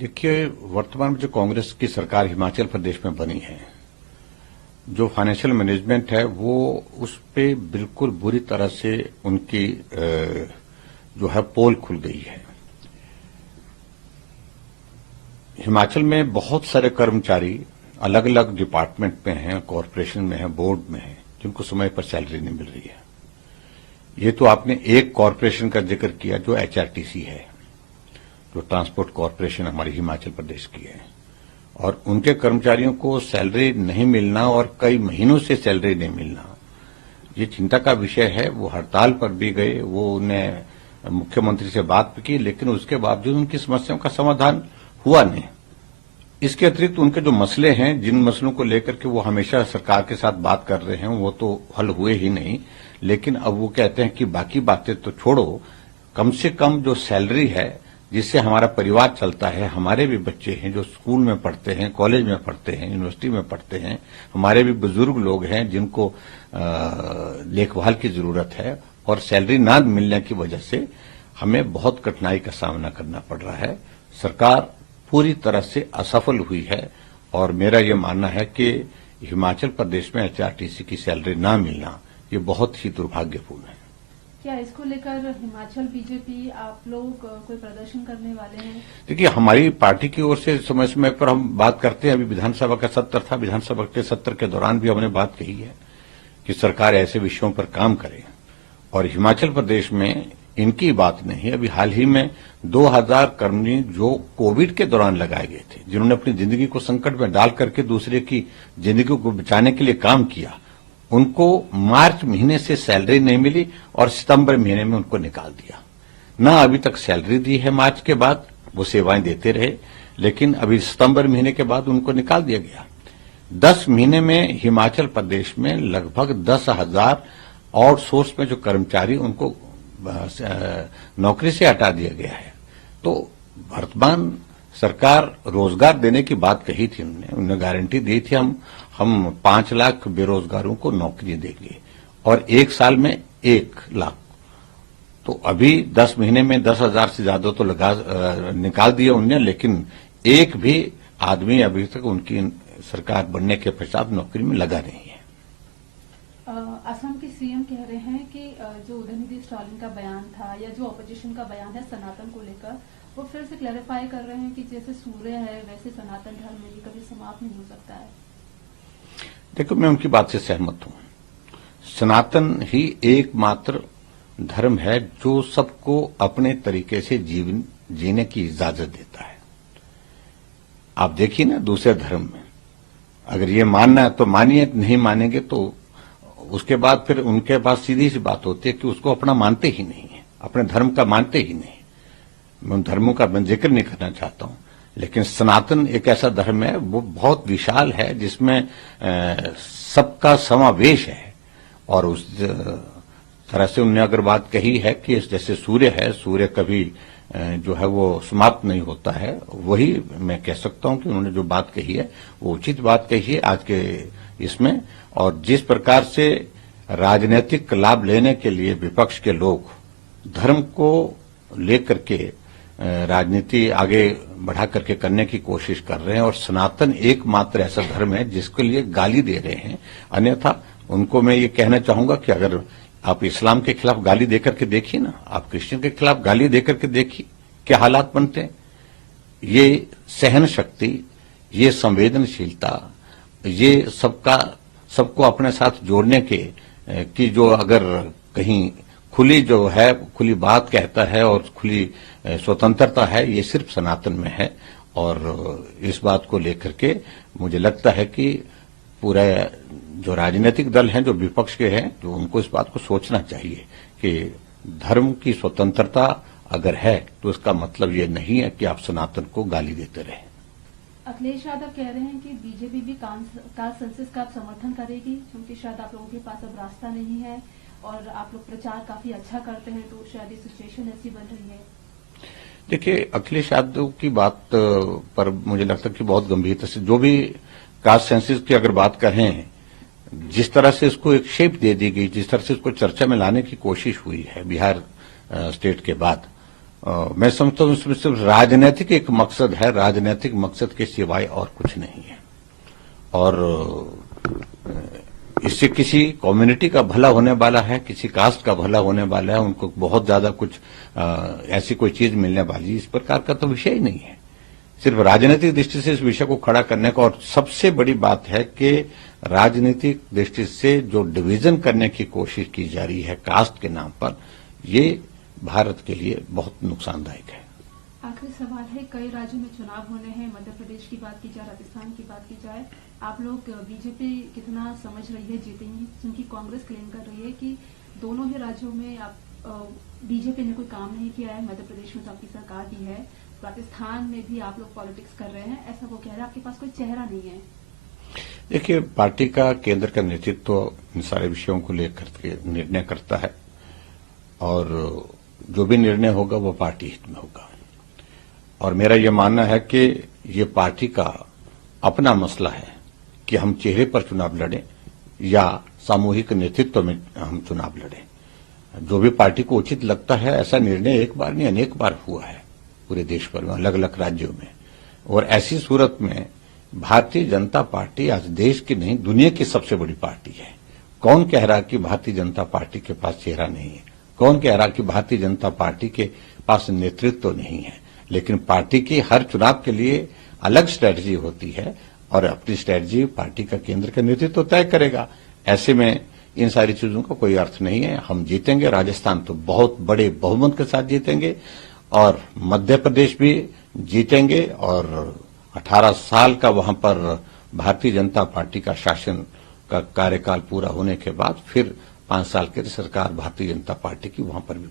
देखिए, वर्तमान में जो कांग्रेस की सरकार हिमाचल प्रदेश में बनी है, जो फाइनेंशियल मैनेजमेंट है वो उस पे बिल्कुल बुरी तरह से उनकी जो है पोल खुल गई है। हिमाचल में बहुत सारे कर्मचारी अलग अलग डिपार्टमेंट में हैं, कॉरपोरेशन में हैं, बोर्ड में हैं, जिनको समय पर सैलरी नहीं मिल रही है। ये तो आपने एक कॉरपोरेशन का जिक्र किया जो एचआरटीसी है, जो ट्रांसपोर्ट कॉरपोरेशन हमारी हिमाचल प्रदेश की है, और उनके कर्मचारियों को सैलरी नहीं मिलना और कई महीनों से सैलरी नहीं मिलना, ये चिंता का विषय है। वो हड़ताल पर भी गए, वो उन्हें मुख्यमंत्री से बात भी की, लेकिन उसके बावजूद उनकी समस्याओं का समाधान हुआ नहीं। इसके अतिरिक्त उनके जो मसले हैं, जिन मसलों को लेकर के वो हमेशा सरकार के साथ बात कर रहे हैं, वो तो हल हुए ही नहीं। लेकिन अब वो कहते हैं कि बाकी बातें तो छोड़ो, कम से कम जो सैलरी है जिससे हमारा परिवार चलता है, हमारे भी बच्चे हैं जो स्कूल में पढ़ते हैं, कॉलेज में पढ़ते हैं, यूनिवर्सिटी में पढ़ते हैं, हमारे भी बुजुर्ग लोग हैं जिनको देखभाल की जरूरत है, और सैलरी ना मिलने की वजह से हमें बहुत कठिनाई का सामना करना पड़ रहा है। सरकार पूरी तरह से असफल हुई है, और मेरा ये मानना है कि हिमाचल प्रदेश में एचआरटीसी की सैलरी ना मिलना ये बहुत ही दुर्भाग्यपूर्ण है। क्या इसको लेकर हिमाचल बीजेपी आप लोग कोई प्रदर्शन करने वाले हैं? देखिए, हमारी पार्टी की ओर से समय समय पर हम बात करते हैं। अभी विधानसभा का सत्र था, विधानसभा के सत्र के दौरान भी हमने बात कही है कि सरकार ऐसे विषयों पर काम करे, और हिमाचल प्रदेश में इनकी बात नहीं। अभी हाल ही में 2000 कर्मी जो कोविड के दौरान लगाए गए थे, जिन्होंने अपनी जिंदगी को संकट में डाल करके दूसरे की जिंदगी को बचाने के लिए काम किया, उनको मार्च महीने से सैलरी नहीं मिली और सितंबर महीने में उनको निकाल दिया। ना अभी तक सैलरी दी है मार्च के बाद, वो सेवाएं देते रहे, लेकिन अभी सितंबर महीने के बाद उनको निकाल दिया गया। 10 महीने में हिमाचल प्रदेश में लगभग 10,000 आउटसोर्स में जो कर्मचारी उनको नौकरी से हटा दिया गया है। तो वर्तमान सरकार रोजगार देने की बात कही थी, उन्होंने गारंटी दी थी, हम 5 लाख बेरोजगारों को नौकरी देंगे और 1 साल में 1 लाख। तो अभी 10 महीने में 10,000 से ज्यादा तो निकाल दिया उन्होंने, लेकिन एक भी आदमी अभी तक उनकी सरकार बनने के पश्चात नौकरी में लगा नहीं है। असम के सीएम कह रहे हैं कि जो उदयनिधि स्टालिन का बयान था या जो ऑपोजिशन का बयान है सनातन को लेकर, वो फिर से क्लैरिफाई कर रहे हैं कि जैसे सूर्य है वैसे सनातन धर्म भी कभी समाप्त नहीं हो सकता है। देखो, मैं उनकी बात से सहमत हूं। सनातन ही एकमात्र धर्म है जो सबको अपने तरीके से जीवन जीने की इजाजत देता है। आप देखिए ना, दूसरे धर्म में अगर ये मानना है तो मानिए, नहीं मानेंगे तो उसके बाद फिर उनके पास सीधी सी बात होती है कि उसको अपना मानते ही नहीं है, अपने धर्म का मानते ही नहीं। मैं उन धर्मों का मैं जिक्र नहीं करना चाहता हूं, लेकिन सनातन एक ऐसा धर्म है, वो बहुत विशाल है, जिसमें सबका समावेश है। और उस तरह से उन्होंने अगर बात कही है कि जैसे सूर्य है, सूर्य कभी जो है वो समाप्त नहीं होता है, वही मैं कह सकता हूं कि उन्होंने जो बात कही है वो उचित बात कही है आज के इसमें। और जिस प्रकार से राजनीतिक लाभ लेने के लिए विपक्ष के लोग धर्म को लेकर के राजनीति आगे बढ़ा करके करने की कोशिश कर रहे हैं, और सनातन एकमात्र ऐसा धर्म है जिसके लिए गाली दे रहे हैं। अन्यथा उनको मैं ये कहना चाहूंगा कि अगर आप इस्लाम के खिलाफ गाली देकर के देखिए ना, आप क्रिश्चियन के खिलाफ गाली देकर के देखिए क्या हालात बनते हैं। ये सहन शक्ति, ये संवेदनशीलता, ये सबको अपने साथ जोड़ने के की जो अगर कहीं खुली जो है, खुली बात कहता है और खुली स्वतंत्रता है, ये सिर्फ सनातन में है। और इस बात को लेकर के मुझे लगता है कि पूरे जो राजनीतिक दल हैं, जो विपक्ष के हैं, जो उनको इस बात को सोचना चाहिए कि धर्म की स्वतंत्रता अगर है तो इसका मतलब ये नहीं है कि आप सनातन को गाली देते रहे। अखिलेश यादव कह रहे हैं कि बीजेपी भी कास्ट सेंसस का आप समर्थन करेगी, क्योंकि शायद आप लोगों के पास अब रास्ता नहीं है और आप लोग प्रचार काफी अच्छा करते हैं, तो शायद ये सिचुएशन ऐसी बन रही है। देखिए, अखिलेश यादव की बात पर मुझे लगता है कि बहुत गंभीरता से, जो भी कास्ट सेंसस की अगर बात करें, जिस तरह से इसको एक शेप दे दी गई, जिस तरह से इसको चर्चा में लाने की कोशिश हुई है बिहार स्टेट के बाद, मैं समझता हूं इसमें सिर्फ राजनीतिक एक मकसद है, राजनीतिक मकसद के सिवाय और कुछ नहीं है। और इससे किसी कम्युनिटी का भला होने वाला है, किसी कास्ट का भला होने वाला है, उनको बहुत ज्यादा कुछ ऐसी कोई चीज मिलने वाली, इस प्रकार का तो विषय ही नहीं है। सिर्फ राजनीतिक दृष्टि से इस विषय को खड़ा करने का, और सबसे बड़ी बात है कि राजनीतिक दृष्टि से जो डिवीजन करने की कोशिश की जा रही है कास्ट के नाम पर, ये भारत के लिए बहुत नुकसानदायक है। आखिरी सवाल है, कई राज्यों में चुनाव होने हैं, मध्य प्रदेश की बात की जाए, राजस्थान की बात की जाए, आप लोग बीजेपी कितना समझ रही है जीतेंगी? क्योंकि कांग्रेस क्लेम कर रही है कि दोनों ही राज्यों में आप बीजेपी ने कोई काम नहीं किया है, मध्य प्रदेश में तो आपकी सरकार भी है, राजस्थान में भी आप लोग पॉलिटिक्स कर रहे हैं, ऐसा वो कह रहे हैं, आपके पास कोई चेहरा नहीं है। देखिए, पार्टी का केंद्र का नेतृत्व इन सारे विषयों को लेकर के निर्णय करता है, और जो भी निर्णय होगा वो पार्टी हित में होगा। और मेरा ये मानना है कि ये पार्टी का अपना मसला है कि हम चेहरे पर चुनाव लड़ें या सामूहिक नेतृत्व में हम चुनाव लड़ें। जो भी पार्टी को उचित लगता है, ऐसा निर्णय एक बार नहीं अनेक बार हुआ है पूरे देश भर में, अलग अलग राज्यों में। और ऐसी सूरत में भारतीय जनता पार्टी आज देश की नहीं दुनिया की सबसे बड़ी पार्टी है। कौन कह रहा कि भारतीय जनता पार्टी के पास चेहरा नहीं है? कौन कह रहा कि भारतीय जनता पार्टी के पास नेतृत्व नहीं है? लेकिन पार्टी की हर चुनाव के लिए अलग स्ट्रेटजी होती है, और अपनी स्ट्रेटजी पार्टी का केंद्र का नेतृत्व तय करेगा। ऐसे में इन सारी चीजों का कोई अर्थ नहीं है। हम जीतेंगे, राजस्थान तो बहुत बड़े बहुमत के साथ जीतेंगे, और मध्य प्रदेश भी जीतेंगे, और 18 साल का वहां पर भारतीय जनता पार्टी का शासन का कार्यकाल पूरा होने के बाद फिर 5 साल की सरकार भारतीय जनता पार्टी की वहां पर भी